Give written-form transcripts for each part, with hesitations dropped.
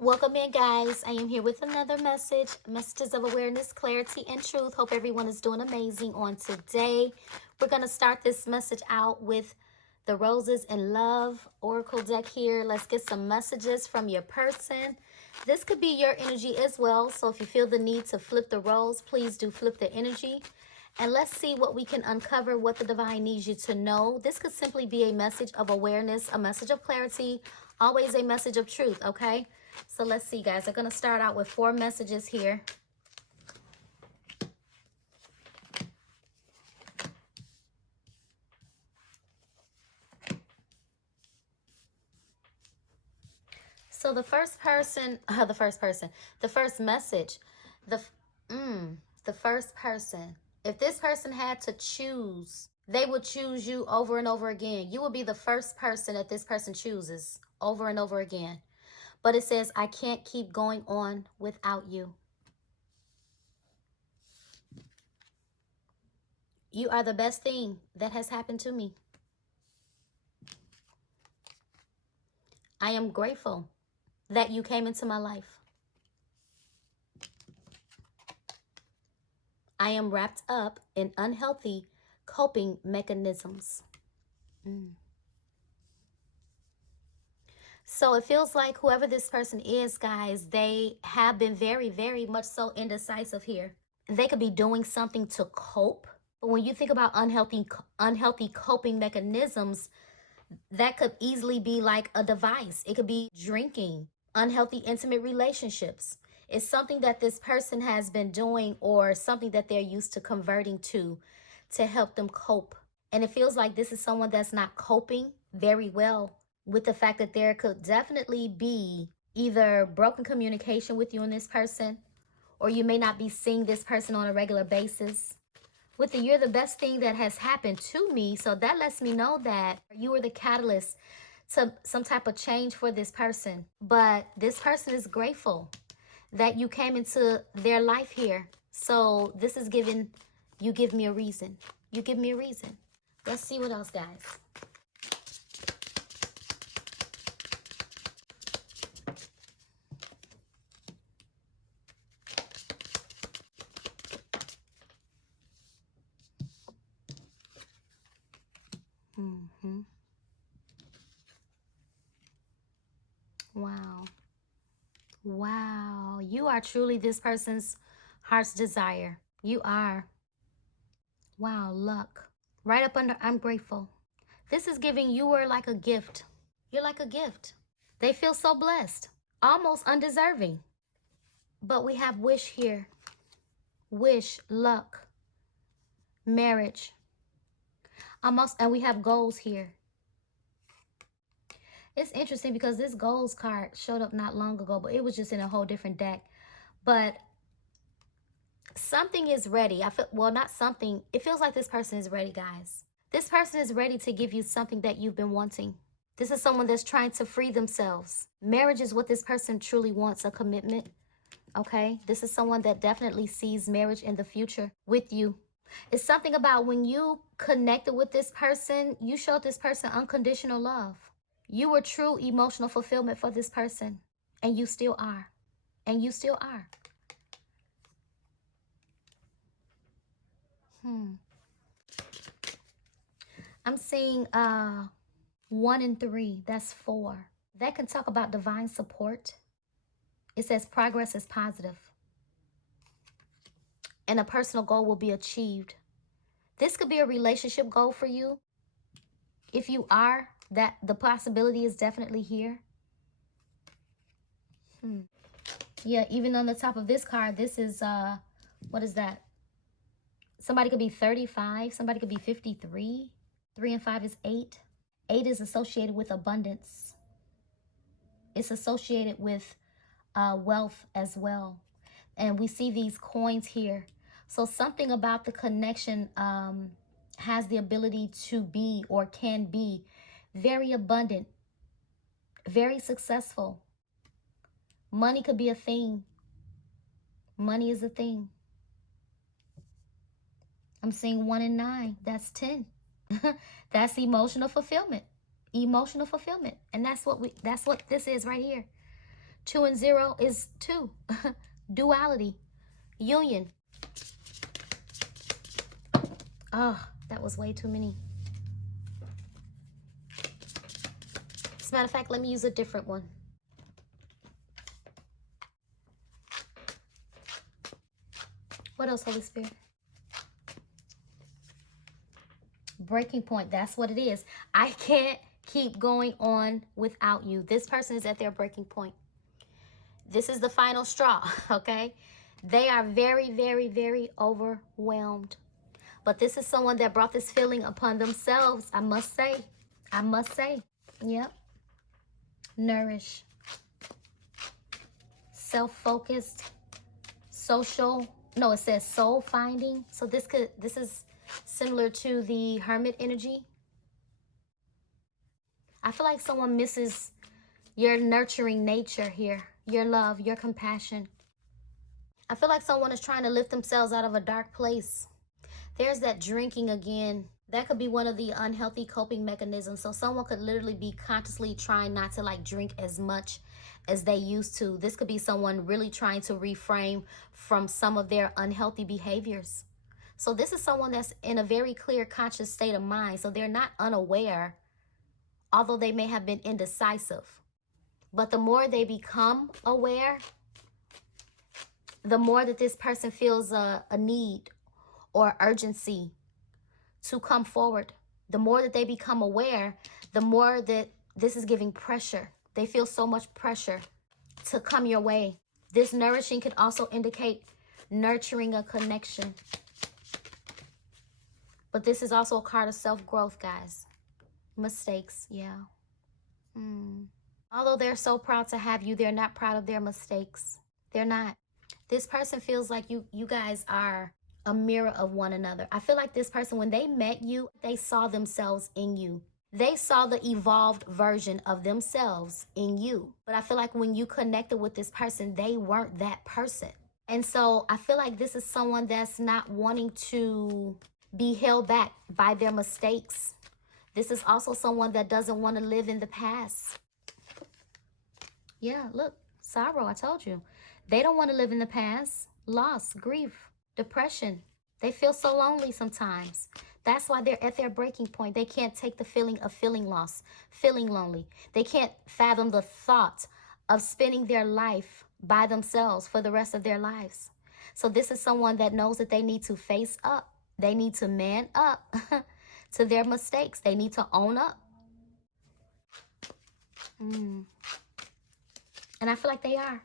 Welcome in, guys. I am here with another message. Messages of awareness, clarity, and truth. Hope everyone is doing amazing on today. We're going to start this message out with the Roses in Love Oracle deck here. Let's get some messages from your person. This could be your energy as well. So if you feel the need to flip the roles, please do flip the energy. And let's see what we can uncover, what the divine needs you to know. This could simply be a message of awareness, a message of clarity, always a message of truth, okay? So let's see, guys. I'm going to start out with 4 messages here. So the first message, the first person, if this person had to choose, they would choose you over and over again. You will be the first person that this person chooses over and over again. But it says, I can't keep going on without you. You are the best thing that has happened to me. I am grateful that you came into my life. I am wrapped up in unhealthy coping mechanisms. So it feels like whoever this person is, guys, they have been very, very much so indecisive here. They could be doing something to cope. But when you think about unhealthy coping mechanisms, that could easily be like a device. It could be drinking, unhealthy intimate relationships. It's something that this person has been doing or something that they're used to converting to help them cope. And it feels like this is someone that's not coping very well with the fact that there could definitely be either broken communication with you and this person, or you may not be seeing this person on a regular basis. With the you're the best thing that has happened to me, so that lets me know that you were the catalyst to some type of change for this person. But this person is grateful that you came into their life here. So this is giving, you give me a reason. You give me a reason. Let's see what else, guys. Wow. Wow. You are truly this person's heart's desire. You are. Wow. Luck. Right up under, I'm grateful. This is giving you are like a gift. You're like a gift. They feel so blessed. Almost undeserving. But we have wish here. Wish, luck, marriage. Almost, and we have goals here. It's interesting because this goals card showed up not long ago, but it was just in a whole different deck. But something is ready. I feel, well, not something. It feels like this person is ready, guys. This person is ready to give you something that you've been wanting. This is someone that's trying to free themselves. Marriage is what this person truly wants, a commitment. Okay? This is someone that definitely sees marriage in the future with you. It's something about when you connected with this person, you showed this person unconditional love. You were true emotional fulfillment for this person. And you still are. And you still are. I'm seeing 1 and 3. That's 4. That can talk about divine support. It says progress is positive. And a personal goal will be achieved. This could be a relationship goal for you. If you are, that the possibility is definitely here. Yeah, even on the top of this card, this is, what is that? Somebody could be 35. Somebody could be 53. 3 and 5 is 8. 8 is associated with abundance. It's associated with wealth as well. And we see these coins here. So something about the connection has the ability to be or can be very abundant, very successful. Money could be a thing. Money is a thing. I'm seeing 1 and 9. That's 10. That's emotional fulfillment. Emotional fulfillment. And that's what this is right here. 2 and 0 is 2. Duality. Union. Oh, that was way too many. As a matter of fact, let me use a different one. What else, Holy Spirit? Breaking point. That's what it is. I can't keep going on without you. This person is at their breaking point. This is the final straw, okay? They are very, very, very overwhelmed. But this is someone that brought this feeling upon themselves, I must say. I must say. Yep. Nourish. Self-focused. Social. No, it says soul finding. So this is similar to the Hermit energy. I feel like someone misses your nurturing nature here. Your love, your compassion. I feel like someone is trying to lift themselves out of a dark place. There's that drinking again. That could be one of the unhealthy coping mechanisms. So someone could literally be consciously trying not to like drink as much as they used to. This could be someone really trying to reframe from some of their unhealthy behaviors. So this is someone that's in a very clear, conscious state of mind. So they're not unaware, although they may have been indecisive. But the more they become aware, the more that this person feels a need or urgency to come forward. The more that they become aware, the more that this is giving pressure. They feel so much pressure to come your way. This nourishing could also indicate nurturing a connection. But this is also a card of self-growth, guys. Mistakes, yeah. Although they're so proud to have you, they're not proud of their mistakes. They're not. This person feels like you guys are a mirror of one another. I feel like this person, when they met you, they saw themselves in you. They saw the evolved version of themselves in you. But I feel like when you connected with this person, they weren't that person. And so I feel like this is someone that's not wanting to be held back by their mistakes. This is also someone that doesn't want to live in the past. Yeah, look, sorrow, I told you. They don't want to live in the past. Loss, grief, depression. They feel so lonely sometimes. That's why they're at their breaking point. They can't take the feeling of feeling lost, feeling lonely. They can't fathom the thought of spending their life by themselves for the rest of their lives. So this is someone that knows that they need to face up. They need to man up to their mistakes. They need to own up. And I feel like they are.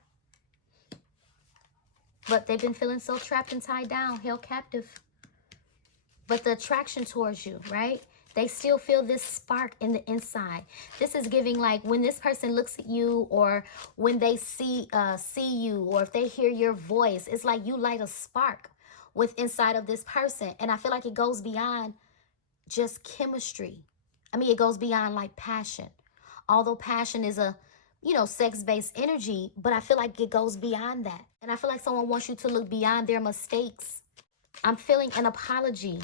But they've been feeling so trapped and tied down, held captive. But the attraction towards you, right? They still feel this spark in the inside. This is giving, like, when this person looks at you, or when they see you, or if they hear your voice, it's like you light a spark with inside of this person. And I feel like it goes beyond just chemistry. I mean, it goes beyond like passion. Although passion is a, you know, sex-based energy, but I feel like it goes beyond that. And I feel like someone wants you to look beyond their mistakes. I'm feeling an apology.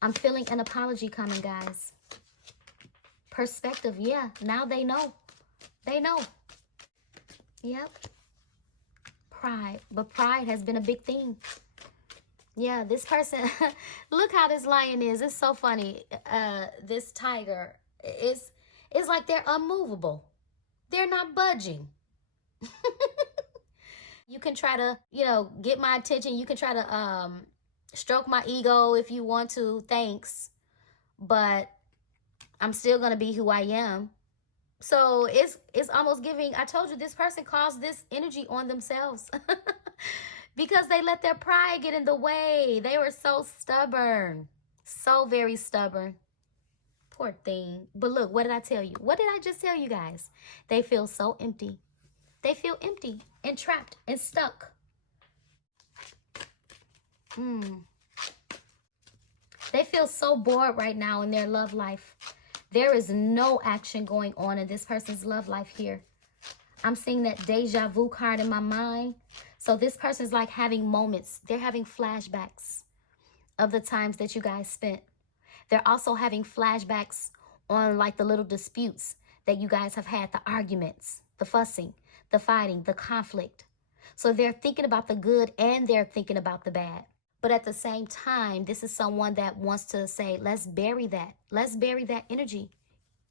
I'm feeling an apology coming, guys. Perspective, yeah. Now they know. They know. Yep. Pride. But pride has been a big theme. Yeah, this person, look how this lion is. It's so funny. This tiger, it's like they're unmovable. They're not budging. You can try to, you know, get my attention. You can try to stroke my ego if you want to. Thanks. But I'm still going to be who I am. So it's almost giving, I told you, this person caused this energy on themselves. Because they let their pride get in the way. They were so stubborn. So very stubborn. Poor thing. But look, what did I tell you? What did I just tell you guys? They feel so empty. They feel empty and trapped and stuck. They feel so bored right now in their love life. There is no action going on in this person's love life here. I'm seeing that deja vu card in my mind. So this person's like having moments. They're having flashbacks of the times that you guys spent. They're also having flashbacks on like the little disputes that you guys have had, the arguments, the fussing, the fighting, the conflict. So they're thinking about the good and they're thinking about the bad. But at the same time, this is someone that wants to say, let's bury that. Let's bury that energy.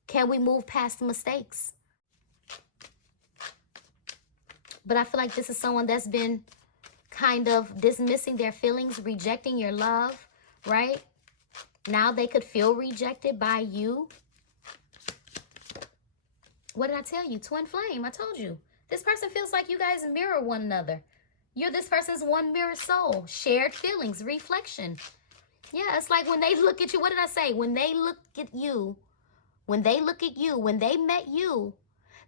Can we move past the mistakes? But I feel like this is someone that's been kind of dismissing their feelings, rejecting your love, right? Now they could feel rejected by you. What did I tell you? Twin flame, I told you. This person feels like you guys mirror one another. You're this person's one mirror soul. Shared feelings, reflection. Yeah, it's like when they look at you, what did I say? When they look at you, when they met you,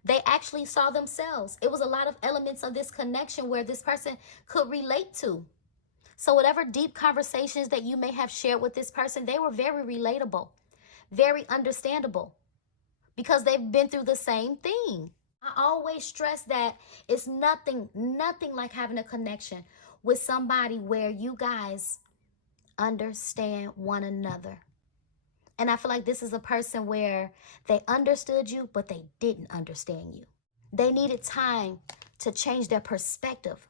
they actually saw themselves. It was a lot of elements of this connection where this person could relate to. So whatever deep conversations that you may have shared with this person, they were very relatable, very understandable, because they've been through the same thing. I always stress that it's nothing like having a connection with somebody where you guys understand one another. And I feel like this is a person where they understood you, but they didn't understand you. They needed time to change their perspective.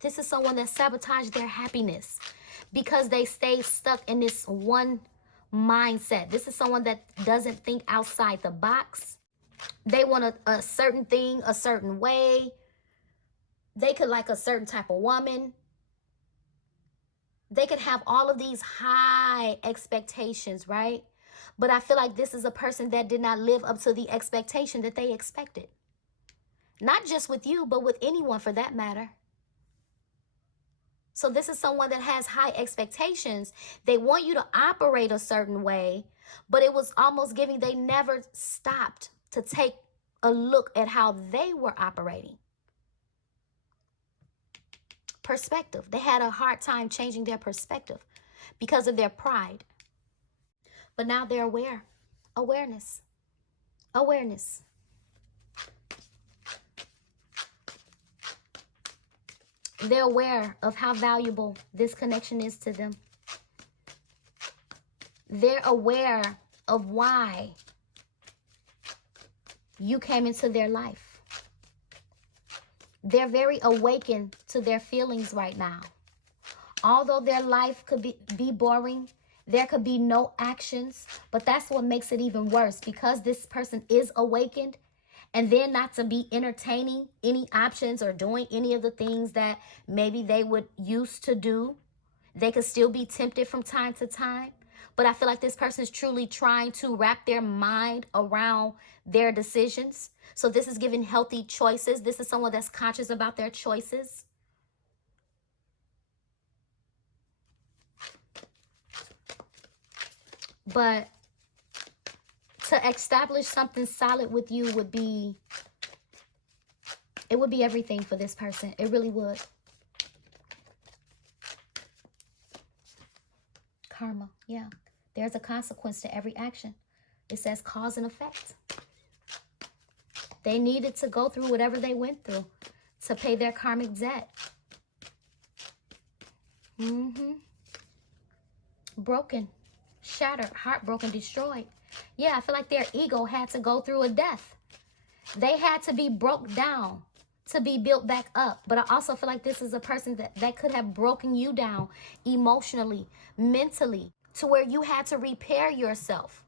This is someone that sabotaged their happiness because they stayed stuck in this one mindset. This is someone that doesn't think outside the box. They want a certain thing, a certain way. They could like a certain type of woman. They could have all of these high expectations, right? But I feel like this is a person that did not live up to the expectation that they expected. Not just with you, but with anyone for that matter. So this is someone that has high expectations. They want you to operate a certain way, but it was almost giving they never stopped to take a look at how they were operating. Perspective. They had a hard time changing their perspective because of their pride. But now they're aware. Awareness. Awareness. They're aware of how valuable this connection is to them. They're aware of why you came into their life. They're very awakened to their feelings right now. Although their life could be boring, there could be no actions, but that's what makes it even worse, because this person is awakened, and then not to be entertaining any options or doing any of the things that maybe they would used to do. They could still be tempted from time to time. But I feel like this person is truly trying to wrap their mind around their decisions. So this is giving healthy choices. This is someone that's conscious about their choices. But to establish something solid with you would be, it would be everything for this person. It really would. Karma, yeah. There's a consequence to every action. It says cause and effect. They needed to go through whatever they went through to pay their karmic debt. Broken, shattered, heartbroken, destroyed. Yeah, I feel like their ego had to go through a death. They had to be broke down to be built back up. But I also feel like this is a person that could have broken you down emotionally, mentally, to where you had to repair yourself.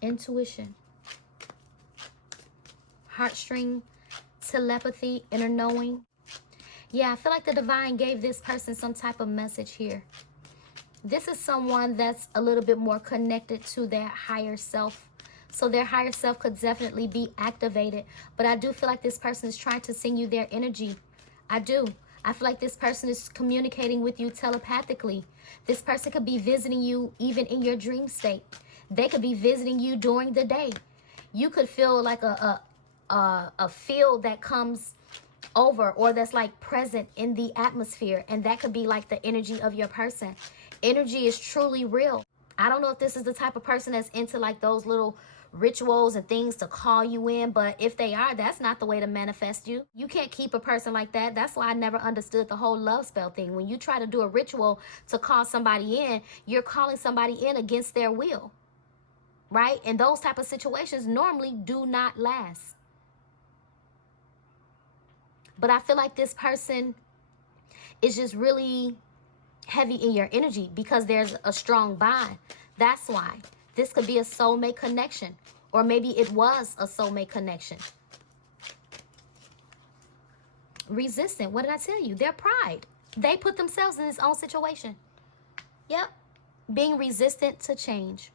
Intuition, heartstring, telepathy, inner knowing. Yeah, I feel like the divine gave this person some type of message here. This is someone that's a little bit more connected to their higher self. So their higher self could definitely be activated. But I do feel like this person is trying to send you their energy. I do. I feel like this person is communicating with you telepathically. This person could be visiting you even in your dream state. They could be visiting you during the day. You could feel like a field that comes over, or that's like present in the atmosphere, and that could be like the energy of your person. Energy is truly real. I don't know if this is the type of person that's into like those little rituals and things to call you in, but if they are, that's not the way to manifest you. You can't keep a person like that. That's why I never understood the whole love spell thing. When you try to do a ritual to call somebody in, you're calling somebody in against their will, right? And those type of situations normally do not last. But I feel like this person is just really heavy in your energy because there's a strong bond. That's why. This could be a soulmate connection, or maybe it was a soulmate connection. Resistant. What did I tell you? Their pride. They put themselves in this own situation. Yep. Being resistant to change.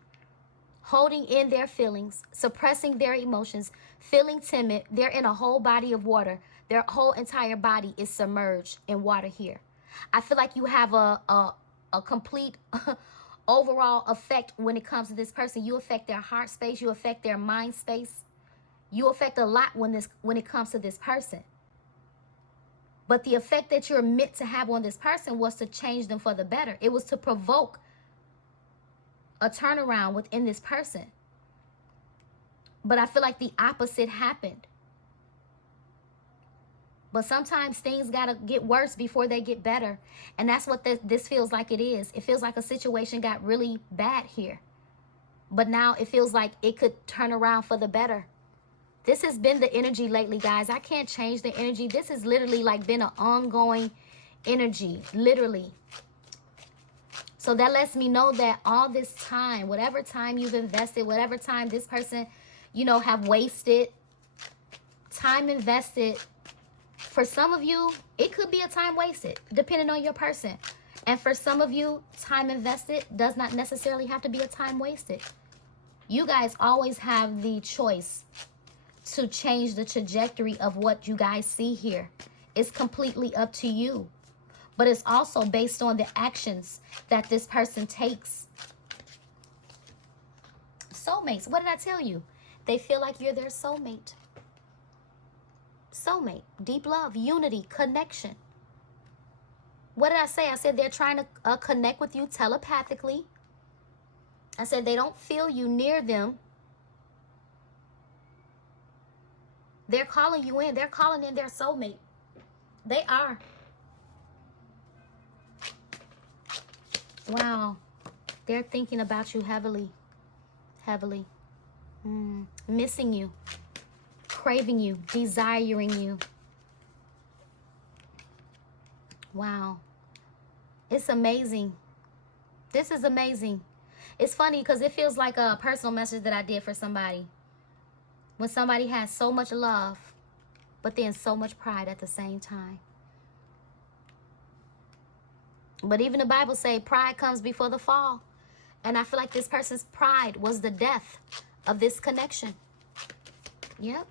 Holding in their feelings. Suppressing their emotions. Feeling timid. They're in a whole body of water. Their whole entire body is submerged in water here. I feel like you have a complete overall effect when it comes to this person. You affect their heart space. You affect their mind space. You affect a lot when it comes to this person. But the effect that you're meant to have on this person was to change them for the better. It was to provoke a turnaround within this person. But I feel like the opposite happened. But sometimes things gotta get worse before they get better. And that's what this feels like it is. It feels like a situation got really bad here. But now it feels like it could turn around for the better. This has been the energy lately, guys. I can't change the energy. This has literally like been an ongoing energy, literally. So that lets me know that all this time, whatever time you've invested, whatever time this person, you know, have wasted, time invested. For some of you, it could be a time wasted, depending on your person. And for some of you, time invested does not necessarily have to be a time wasted. You guys always have the choice to change the trajectory of what you guys see here. It's completely up to you. But it's also based on the actions that this person takes. Soulmates, what did I tell you? They feel like you're their soulmate. Soulmate, deep love, unity, connection. What did I say? I said they're trying to connect with you telepathically. I said they don't feel you near them. They're calling you in. They're calling in their soulmate. They are. Wow. They're thinking about you heavily. Heavily. Missing you. Craving you, desiring you. Wow. It's amazing. This is amazing. It's funny because it feels like a personal message that I did for somebody. When somebody has so much love, but then so much pride at the same time. But even the Bible says pride comes before the fall. And I feel like this person's pride was the death of this connection. Yep.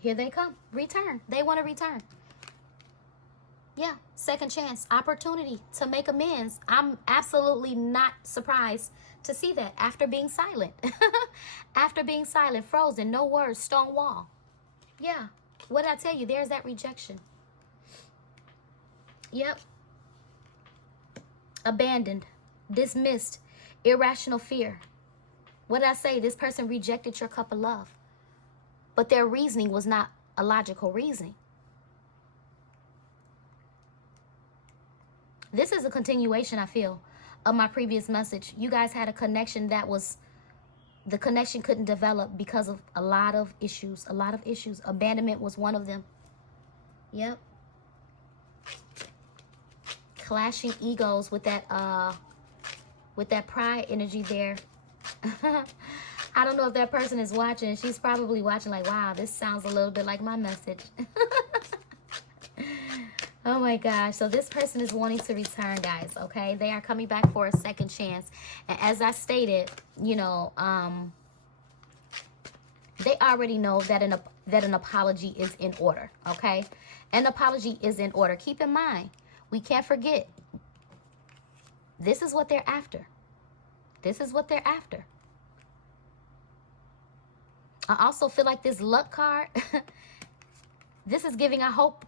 Here they come. Return. They want to return. Yeah. Second chance. Opportunity to make amends. I'm absolutely not surprised to see that after being silent. After being silent. Frozen. No words. Stone wall. Yeah. What did I tell you? There's that rejection. Yep. Abandoned. Dismissed. Irrational fear. What did I say? This person rejected your cup of love. But their reasoning was not a logical reasoning. This is a continuation, I feel, of my previous message. You guys had a connection that was, the connection couldn't develop because of a lot of issues. A lot of issues. Abandonment was one of them. Yep. Clashing egos with that pride energy there. I don't know if that person is watching. She's probably watching like, wow, this sounds a little bit like my message. Oh my gosh. So this person is wanting to return, guys, okay? They are coming back for a second chance. And as I stated, you know, they already know that an apology is in order, okay? An apology is in order. Keep in mind, we can't forget, this is what they're after. This is what they're after. I also feel like this luck card, this is giving a hope.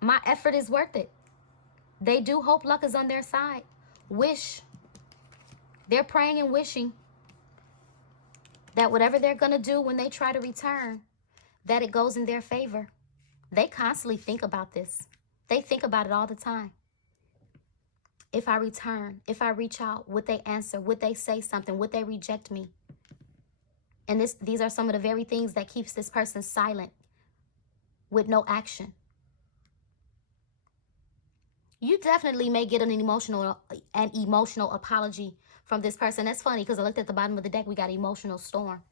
My effort is worth it. They do hope luck is on their side. Wish. They're praying and wishing that whatever they're going to do when they try to return, that it goes in their favor. They constantly think about this. They think about it all the time. If I return, if I reach out, would they answer? Would they say something? Would they reject me? And these are some of the very things that keeps this person silent with no action. You definitely may get an emotional apology from this person. That's funny because I looked at the bottom of the deck. We got emotional storm.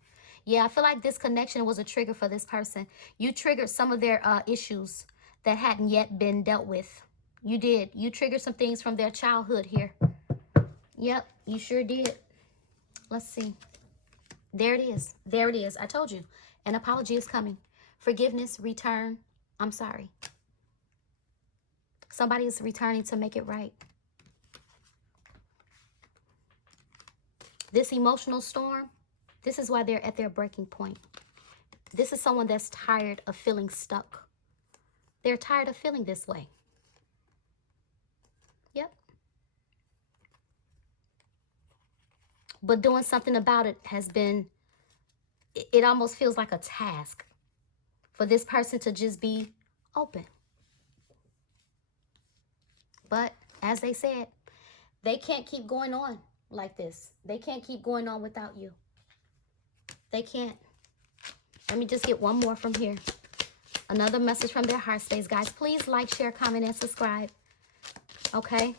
Yeah, I feel like this connection was a trigger for this person. You triggered some of their issues that hadn't yet been dealt with. You did. You triggered some things from their childhood here. Yep, you sure did. Let's see. There it is. There it is. I told you. An apology is coming. Forgiveness, return. I'm sorry. Somebody is returning to make it right. This emotional storm, this is why they're at their breaking point. This is someone that's tired of feeling stuck. They're tired of feeling this way. Yep. But doing something about it has been, it almost feels like a task for this person to just be open. But as they said, they can't keep going on like this. They can't keep going on without you. They can't. Let me just get one more from here. Another message from their heart space. Guys, please like, share, comment, and subscribe. Okay?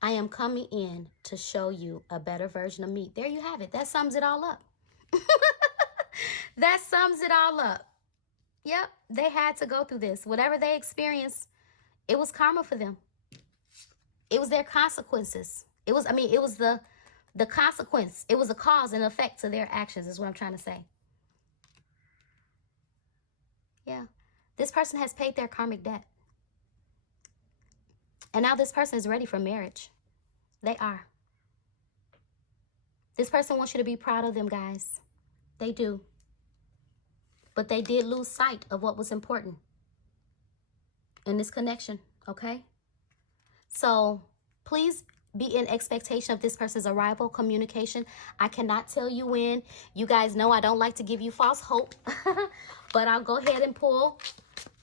I am coming in to show you a better version of me. There you have it. That sums it all up. That sums it all up. Yep, they had to go through this. Whatever they experienced, it was karma for them. It was their consequences. It was the consequence. It was a cause and effect to their actions is what I'm trying to say. Yeah. This person has paid their karmic debt. And now this person is ready for marriage. They are. This person wants you to be proud of them, guys. They do. But they did lose sight of what was important in this connection, okay? So please be in expectation of this person's arrival, communication. I cannot tell you when. You guys know I don't like to give you false hope. But I'll go ahead and pull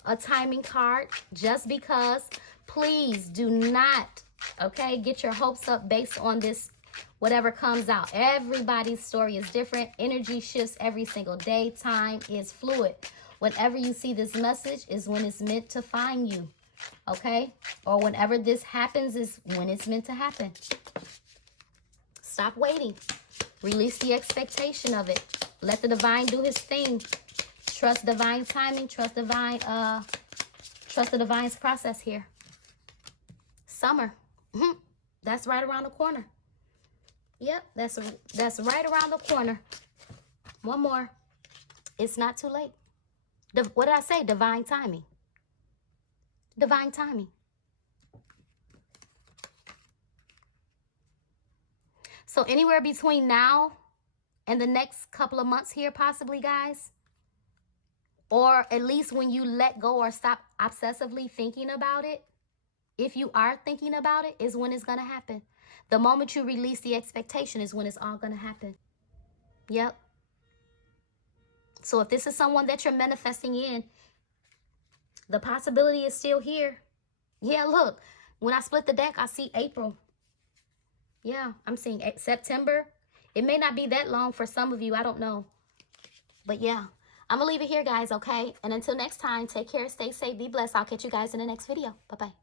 a timing card just because. Please do not, okay, get your hopes up based on this, whatever comes out. Everybody's story is different. Energy shifts every single day. Time is fluid. Whenever you see this message is when it's meant to find you, okay? Or whenever this happens is when it's meant to happen. Stop waiting. Release the expectation of it. Let the divine do his thing. Trust divine timing. Trust the divine's process here. Summer. That's right around the corner. Yep, that's right around the corner. One more. It's not too late. What did I say? Divine timing. Divine timing. So anywhere between now and the next couple of months here, possibly, guys, or at least when you let go or stop obsessively thinking about it, if you are thinking about it, is when it's going to happen. The moment you release the expectation is when it's all going to happen. Yep. So if this is someone that you're manifesting in, the possibility is still here. Yeah, look, when I split the deck, I see April. Yeah, I'm seeing September. It may not be that long for some of you. I don't know. But yeah, I'm going to leave it here, guys, okay? And until next time, take care, stay safe, be blessed. I'll catch you guys in the next video. Bye-bye.